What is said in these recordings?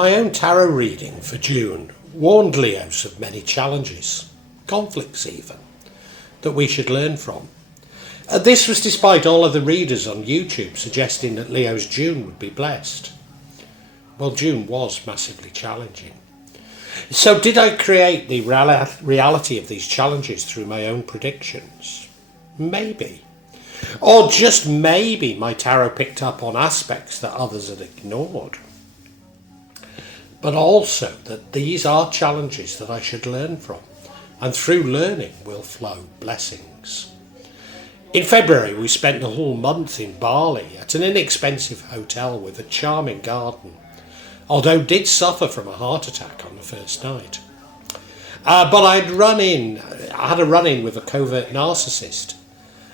My own tarot reading for June warned Leos of many challenges, conflicts even, that we should learn from. This was despite all of the readers on YouTube suggesting that Leo's June would be blessed. Well, June was massively challenging. So did I create the reality of these challenges through my own predictions? Maybe. Or just maybe my tarot picked up on aspects that others had ignored. But also that these are challenges that I should learn from, and through learning will flow blessings. In February we spent the whole month in Bali at an inexpensive hotel with a charming garden, although did suffer from a heart attack on the first night. But I had a run-in with a covert narcissist,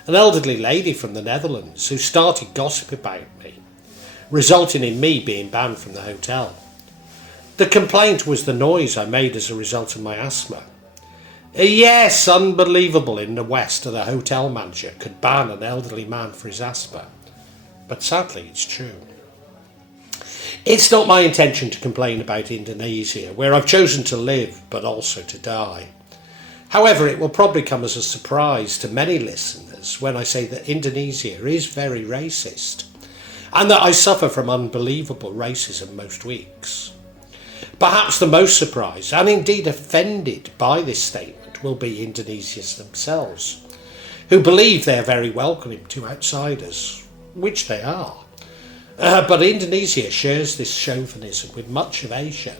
an elderly lady from the Netherlands who started gossip about me, resulting in me being banned from the hotel. The complaint was the noise I made as a result of my asthma. Yes, unbelievable in the West that a hotel manager could ban an elderly man for his asthma, but sadly it's true. It's not my intention to complain about Indonesia, where I've chosen to live but also to die. However, it will probably come as a surprise to many listeners when I say that Indonesia is very racist, and that I suffer from unbelievable racism most weeks. Perhaps the most surprised, and indeed offended by this statement, will be Indonesians themselves, who believe they are very welcoming to outsiders, which they are. But Indonesia shares this chauvinism with much of Asia,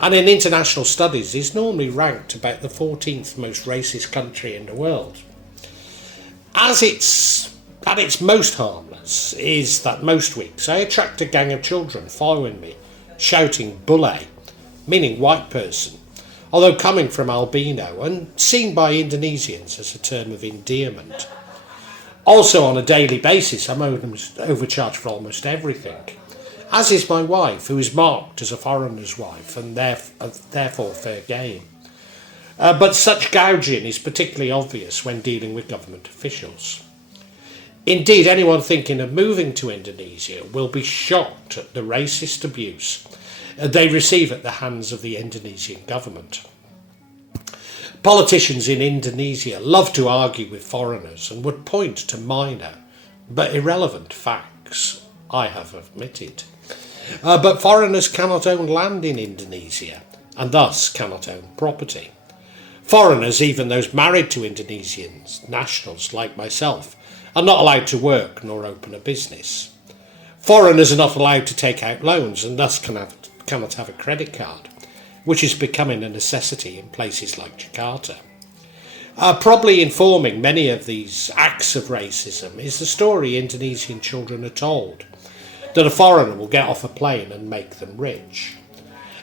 and in international studies is normally ranked about the 14th most racist country in the world. At its most harmless is that most weeks I attract a gang of children following me, shouting "Bule," meaning white person, although coming from albino and seen by Indonesians as a term of endearment. Also on a daily basis I'm overcharged for almost everything, as is my wife, who is marked as a foreigner's wife and therefore fair game. But such gouging is particularly obvious when dealing with government officials. Indeed, anyone thinking of moving to Indonesia will be shocked at the racist abuse they receive at the hands of the Indonesian government. Politicians in Indonesia love to argue with foreigners and would point to minor but irrelevant facts, I have admitted. But foreigners cannot own land in Indonesia and thus cannot own property. Foreigners, even those married to Indonesian nationals like myself, are not allowed to work nor open a business. Foreigners are not allowed to take out loans and thus cannot have a credit card, which is becoming a necessity in places like Jakarta. Probably informing many of these acts of racism is the story Indonesian children are told, that a foreigner will get off a plane and make them rich.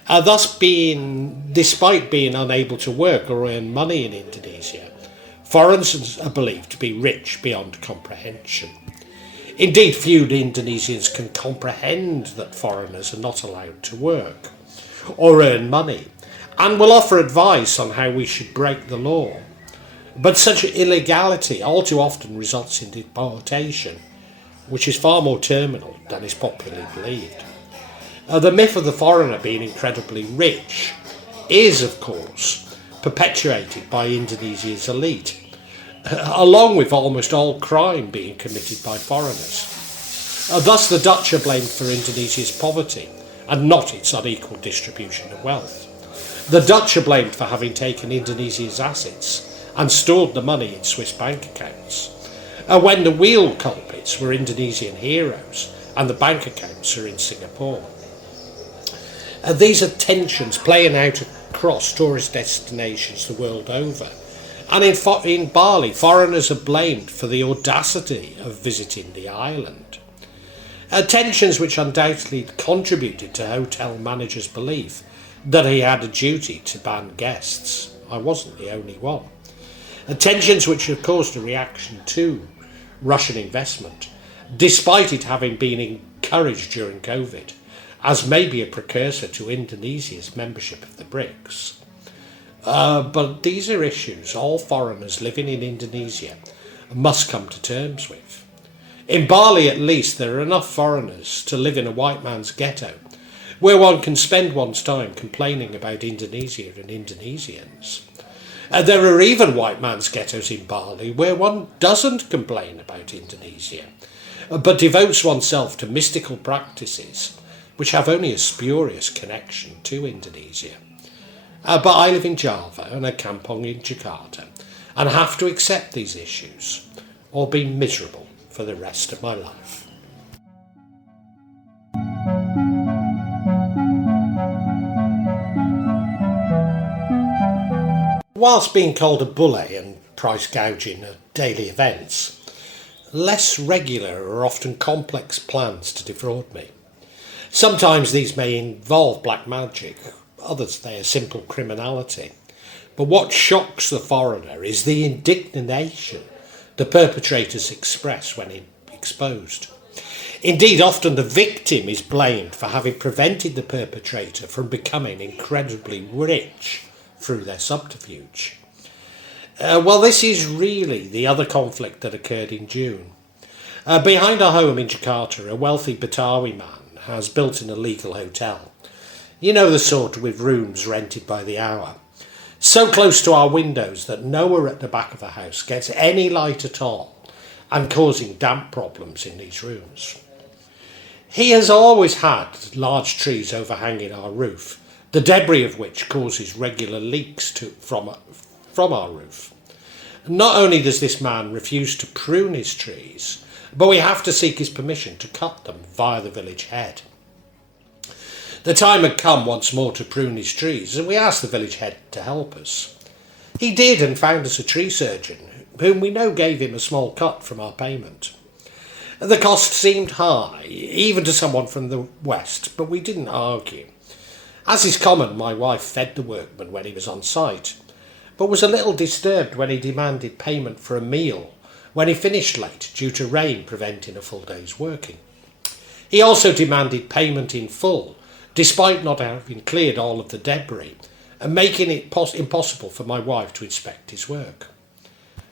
Despite being unable to work or earn money in Indonesia, foreigners are believed to be rich beyond comprehension. Indeed, few Indonesians can comprehend that foreigners are not allowed to work or earn money, and will offer advice on how we should break the law. But such illegality all too often results in deportation, which is far more terminal than is popularly believed. The myth of the foreigner being incredibly rich is, of course, perpetuated by Indonesia's elite, along with almost all crime being committed by foreigners. Thus the Dutch are blamed for Indonesia's poverty and not its unequal distribution of wealth. The Dutch are blamed for having taken Indonesia's assets and stored the money in Swiss bank accounts, when the real culprits were Indonesian heroes and the bank accounts are in Singapore. These are tensions playing out across tourist destinations the world over. And in Bali, foreigners are blamed for the audacity of visiting the island. Tensions which undoubtedly contributed to hotel manager's belief that he had a duty to ban guests. I wasn't the only one. Tensions which have caused a reaction to Russian investment, despite it having been encouraged during COVID, as maybe a precursor to Indonesia's membership of the BRICS. But these are issues all foreigners living in Indonesia must come to terms with. In Bali, at least, there are enough foreigners to live in a white man's ghetto, where one can spend one's time complaining about Indonesia and Indonesians. There are even white man's ghettos in Bali where one doesn't complain about Indonesia, but devotes oneself to mystical practices which have only a spurious connection to Indonesia. But I live in Java and a kampong in Jakarta and have to accept these issues or be miserable for the rest of my life. Whilst being called a bully and price gouging at daily events, less regular or often complex plans to defraud me. Sometimes these may involve black magic, others they are simple criminality. But what shocks the foreigner is the indignation the perpetrators express when exposed. Indeed, often the victim is blamed for having prevented the perpetrator from becoming incredibly rich through their subterfuge. Well, this is really the other conflict that occurred in June. Behind our home in Jakarta, a wealthy Betawi man has built an illegal hotel. You know, the sort with rooms rented by the hour. So close to our windows that nowhere at the back of the house gets any light at all, and causing damp problems in these rooms. He has always had large trees overhanging our roof, the debris of which causes regular leaks from our roof. Not only does this man refuse to prune his trees, but we have to seek his permission to cut them via the village head. The time had come once more to prune his trees, and we asked the village head to help us. He did, and found us a tree surgeon, whom we know gave him a small cut from our payment. The cost seemed high, even to someone from the West, but we didn't argue. As is common, my wife fed the workman when he was on site, but was a little disturbed when he demanded payment for a meal when he finished late due to rain preventing a full day's working. He also demanded payment in full, despite not having cleared all of the debris and making it impossible for my wife to inspect his work.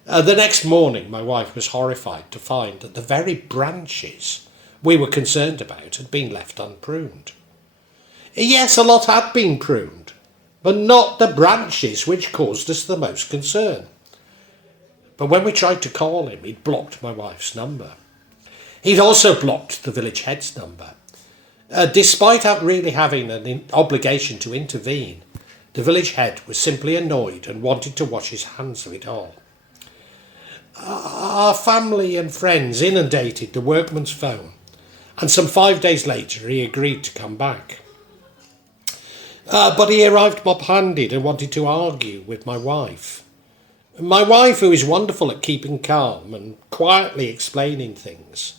The next morning, my wife was horrified to find that the very branches we were concerned about had been left unpruned. Yes, a lot had been pruned, but not the branches which caused us the most concern. But when we tried to call him, he'd blocked my wife's number. He'd also blocked the village head's number. Despite really having an obligation to intervene, the village head was simply annoyed and wanted to wash his hands of it all. Our family and friends inundated the workman's phone, and some 5 days later he agreed to come back. But he arrived mop-handed and wanted to argue with my wife. My wife, who is wonderful at keeping calm and quietly explaining things,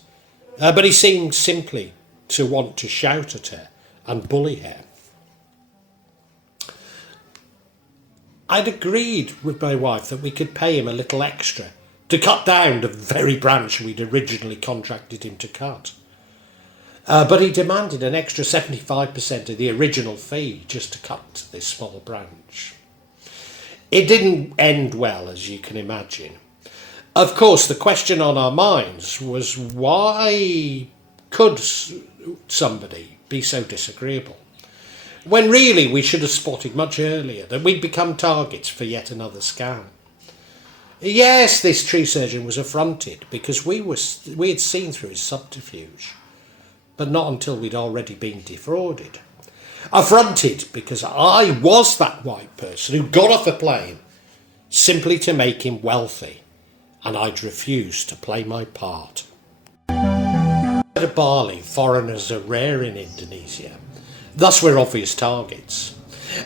but he seemed simply to want to shout at her and bully her. I'd agreed with my wife that we could pay him a little extra to cut down the very branch we'd originally contracted him to cut. But he demanded an extra 75% of the original fee just to cut this small branch. It didn't end well, as you can imagine. Of course, the question on our minds was, why could somebody be so disagreeable? When really we should have spotted much earlier that we'd become targets for yet another scam. Yes, this tree surgeon was affronted because we had seen through his subterfuge, but not until we'd already been defrauded. Affronted because I was that white person who got off a plane simply to make him wealthy, and I'd refused to play my part. At Bali, foreigners are rare in Indonesia, thus we're obvious targets.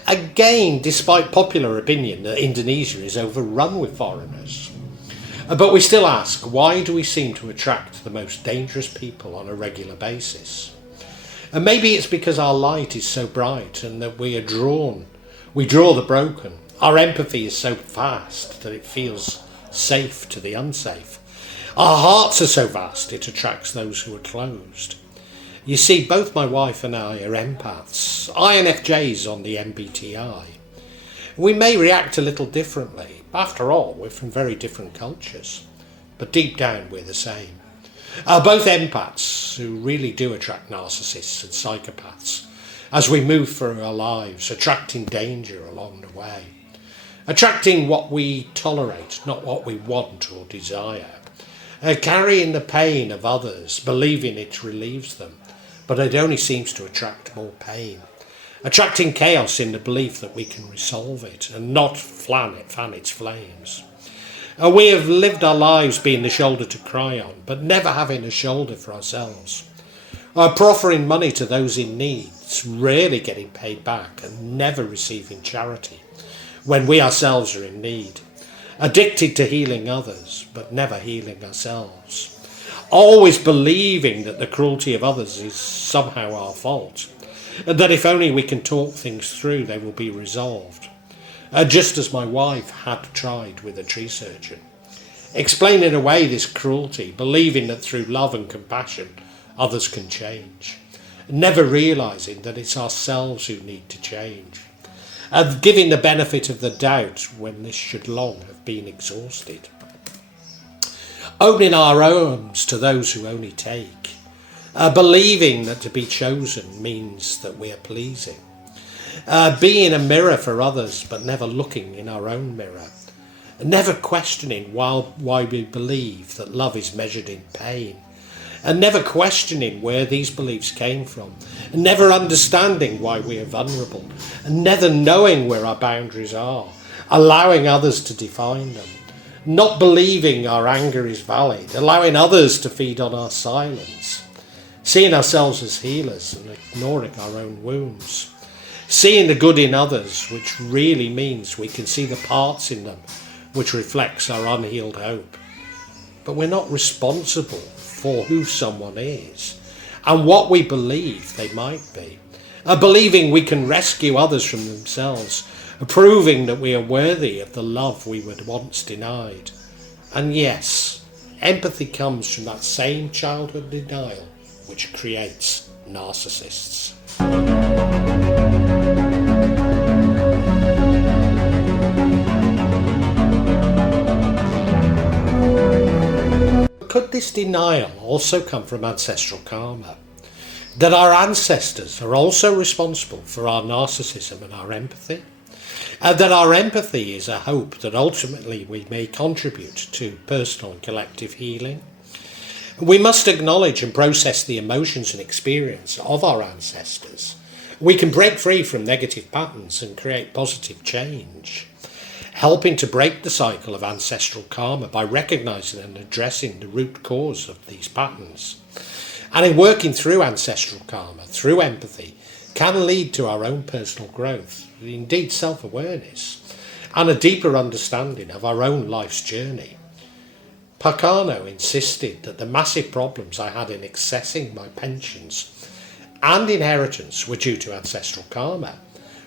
Again, despite popular opinion that Indonesia is overrun with foreigners. But we still ask, why do we seem to attract the most dangerous people on a regular basis? And maybe it's because our light is so bright and that we draw the broken. Our empathy is so vast that it feels safe to the unsafe. Our hearts are so vast it attracts those who are closed. You see, both my wife and I are empaths, INFJs on the MBTI. We may react a little differently. After all, we're from very different cultures. But deep down, we're the same. Both empaths, who really do attract narcissists and psychopaths, as we move through our lives, attracting danger along the way, attracting what we tolerate, not what we want or desire, carrying the pain of others, believing it relieves them, but it only seems to attract more pain, attracting chaos in the belief that we can resolve it and not fan its flames. We have lived our lives being the shoulder to cry on, but never having a shoulder for ourselves. Proffering money to those in need, rarely getting paid back and never receiving charity when we ourselves are in need. Addicted to healing others, but never healing ourselves. Always believing that the cruelty of others is somehow our fault, and that if only we can talk things through, they will be resolved. Just as my wife had tried with a tree surgeon. Explaining away this cruelty, believing that through love and compassion, others can change. Never realising that it's ourselves who need to change. And giving the benefit of the doubt when this should long have been exhausted. Opening our arms to those who only take. Believing that to be chosen means that we are pleasing. Being a mirror for others, but never looking in our own mirror. Never questioning why we believe that love is measured in pain. And never questioning where these beliefs came from. And never understanding why we are vulnerable. And never knowing where our boundaries are. Allowing others to define them. Not believing our anger is valid. Allowing others to feed on our silence. Seeing ourselves as healers and ignoring our own wounds. Seeing the good in others, which really means we can see the parts in them which reflects our unhealed hope. But we're not responsible for who someone is and what we believe they might be. Believing we can rescue others from themselves, proving that we are worthy of the love we were once denied. And yes, empathy comes from that same childhood denial which creates narcissists. Could this denial also come from ancestral karma? That our ancestors are also responsible for our narcissism and our empathy? That our empathy is a hope that ultimately we may contribute to personal and collective healing? We must acknowledge and process the emotions and experience of our ancestors. We can break free from negative patterns and create positive change. Helping to break the cycle of ancestral karma by recognising and addressing the root cause of these patterns. And in working through ancestral karma, through empathy, can lead to our own personal growth, indeed self-awareness, and a deeper understanding of our own life's journey. Pak Karno insisted that the massive problems I had in accessing my pensions and inheritance were due to ancestral karma,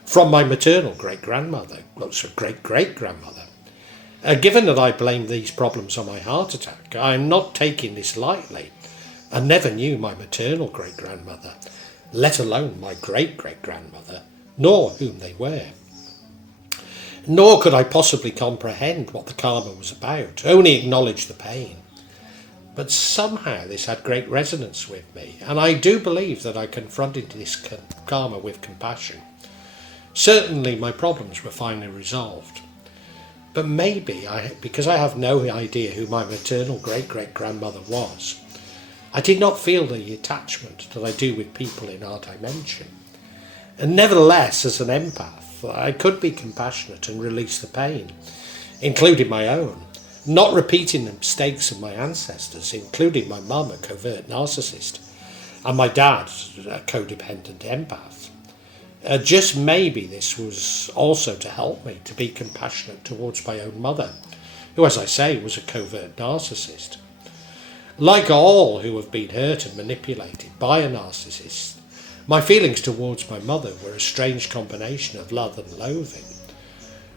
from my maternal great-grandmother, so great-great-grandmother. Given that I blame these problems on my heart attack, I am not taking this lightly. I never knew my maternal great-grandmother, let alone my great-great-grandmother, nor whom they were. Nor could I possibly comprehend what the karma was about, only acknowledge the pain. But somehow this had great resonance with me, and I do believe that I confronted this karma with compassion. Certainly my problems were finally resolved. But maybe, because I have no idea who my maternal great-great-grandmother was, I did not feel the attachment that I do with people in our dimension. And nevertheless, as an empath, I could be compassionate and release the pain, including my own, not repeating the mistakes of my ancestors, including my mum, a covert narcissist, and my dad, a codependent empath. Just maybe this was also to help me to be compassionate towards my own mother, who, as I say, was a covert narcissist. Like all who have been hurt and manipulated by a narcissist, my feelings towards my mother were a strange combination of love and loathing.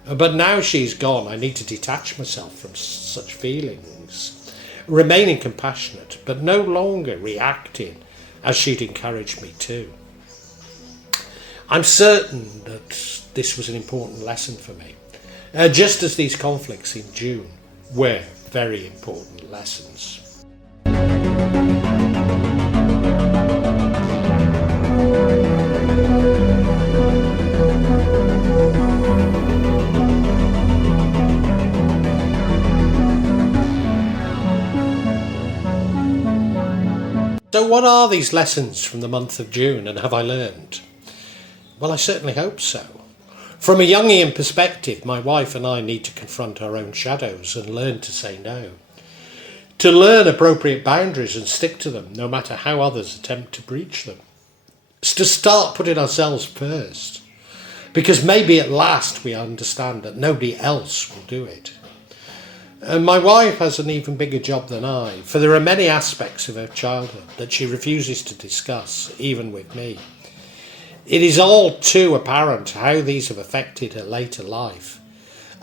But now she's gone, I need to detach myself from such feelings, remaining compassionate, but no longer reacting as she'd encouraged me to. I'm certain that this was an important lesson for me, just as these conflicts in June were very important lessons. So what are these lessons from the month of June, and have I learned? Well, I certainly hope so. From a Jungian perspective, my wife and I need to confront our own shadows and learn to say no. To learn appropriate boundaries and stick to them, no matter how others attempt to breach them. It's to start putting ourselves first. Because maybe at last we understand that nobody else will do it. And my wife has an even bigger job than I, for there are many aspects of her childhood that she refuses to discuss, even with me. It is all too apparent how these have affected her later life,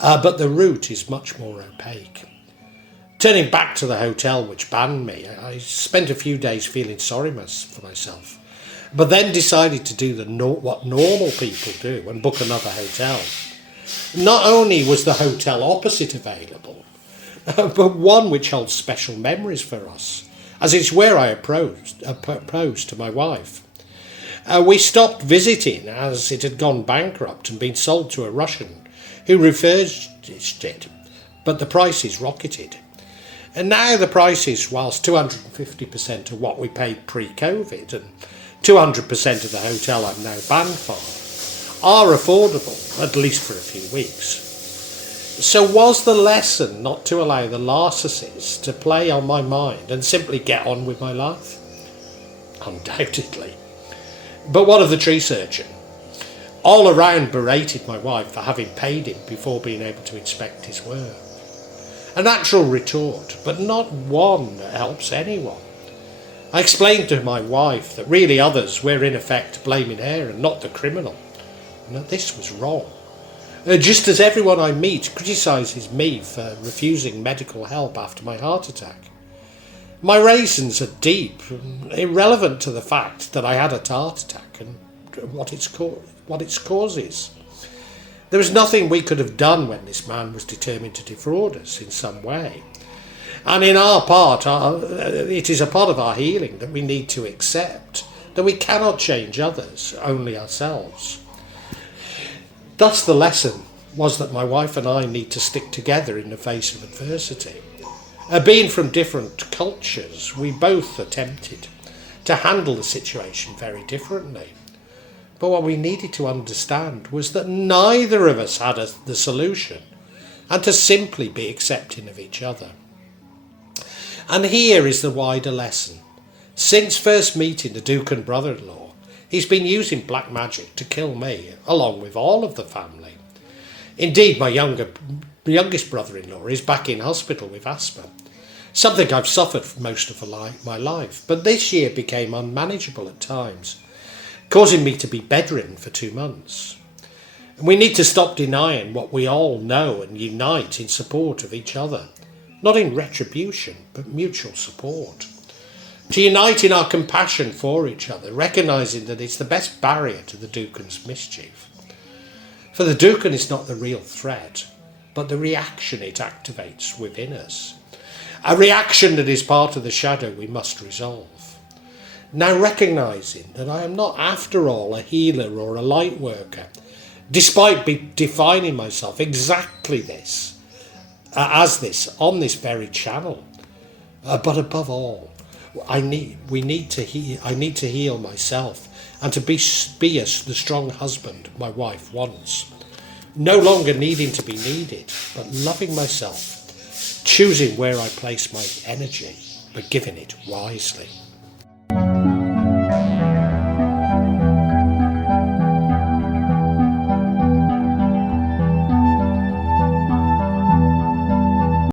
but the root is much more opaque. Turning back to the hotel which banned me, I spent a few days feeling sorry for myself, but then decided to do what normal people do and book another hotel. Not only was the hotel opposite available, but one which holds special memories for us, as it's where I proposed to my wife. We stopped visiting as it had gone bankrupt and been sold to a Russian who refurbished it, but the prices rocketed. And now the prices, whilst 250% of what we paid pre-COVID and 200% of the hotel I'm now banned for, are affordable, at least for a few weeks. So was the lesson not to allow the narcissist to play on my mind and simply get on with my life? Undoubtedly. But what of the tree surgeon? All around berated my wife for having paid him before being able to inspect his work. A natural retort, but not one that helps anyone. I explained to my wife that really others were in effect blaming her and not the criminal, and that this was wrong. Just as everyone I meet criticises me for refusing medical help after my heart attack. My reasons are deep, irrelevant to the fact that I had a heart attack and what its cause is. There was nothing we could have done when this man was determined to defraud us in some way. And in our part, it is a part of our healing that we need to accept that we cannot change others, only ourselves. Thus the lesson was that my wife and I need to stick together in the face of adversity. Being from different cultures, we both attempted to handle the situation very differently. But what we needed to understand was that neither of us had the solution, and to simply be accepting of each other. And here is the wider lesson. Since first meeting the Duke and brother-in-law, he's been using black magic to kill me, along with all of the family. Indeed, my youngest brother-in-law is back in hospital with asthma, something I've suffered for most of my life, but this year became unmanageable at times, causing me to be bedridden for 2 months. And we need to stop denying what we all know and unite in support of each other, not in retribution, but mutual support. To unite in our compassion for each other, recognising that it's the best barrier to the Duken's mischief. For the Duken is not the real threat, but the reaction it activates within us. A reaction that is part of the shadow we must resolve. Now recognising that I am not after all a healer or a light worker, despite defining myself exactly this, on this very channel. But above all, I need to heal myself and to be the strong husband my wife wants. No longer needing to be needed, but loving myself, choosing where I place my energy, but giving it wisely.